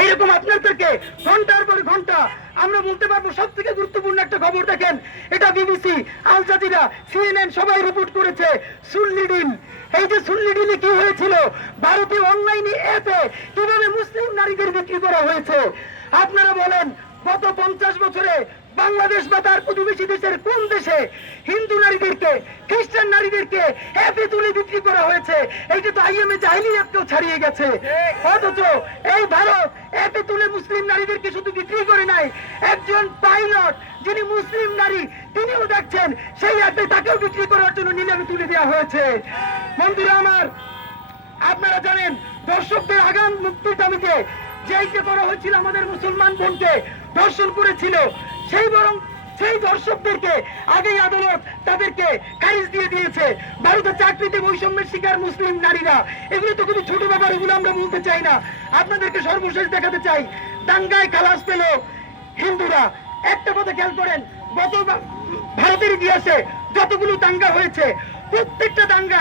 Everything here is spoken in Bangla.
এইরকম আপনাদেরকে ঘন্টার পর ঘন্টা আমরা বলতে পারবো সব থেকে গুরুত্বপূর্ণ একটা খবর দেখেন, এটা বিবিসি, আল জাজিরা, সিএনএন সবাই রিপোর্ট করেছে। সুন্নি ডিল, এই যে সুন্নি ডিলে কি হয়েছিল, ভারতীয় অনলাইনে অ্যাপে কিভাবে মুসলিম নারীদের বিক্রি করা হয়েছে। আপনারা বলেন গত 50 বছরে বাংলাদেশ বা তার প্রতিবেশী দেশের কোন দেশে হিন্দু নারীদেরকে, খ্রিস্টান নারীদেরকে অ্যাপে তুলে বিক্রি করা হয়েছে? এইটা তো আইএমএ জাহিলিয়াতকেও ছাড়িয়ে গেছে। অথচ এই ভারত অ্যাপে তুলে মুসলিম নারীদেরকে শুধু বিক্রি করে নাই, একজন পাইলট যিনি মুসলিম নারী তিনিও দেখছেন সেই অ্যাপে তাকেও বিক্রি করার জন্য নিলামে তুলে দেওয়া হয়েছে। বন্ধুরা আমার, আপনারা জানেন দর্শকদের আগাম মুক্তির দাবিতে যেইটা করা হয়েছিল, আমাদের মুসলমান বোনকে ধর্ষণ করেছিল, সেই দর্শকদেরকে আগেই আদালত তাদেরকে খারিজ দিয়ে দিয়েছে। ভারতের চাকরিতে বৈষম্যের শিকার মুসলিম নারীরা, এগুলো তো কোনো ছোট ব্যাপার, এগুলো আমরা বলতে চাই না। আপনাদেরকে সর্বশেষ দেখাতে চাই, দাঙ্গায় খালাস পেল হিন্দুরা। একটা কথা খেয়াল করেন, গত ভারতের ইতিহাসে যতগুলো দাঙ্গা হয়েছে প্রত্যেকটা দাঙ্গা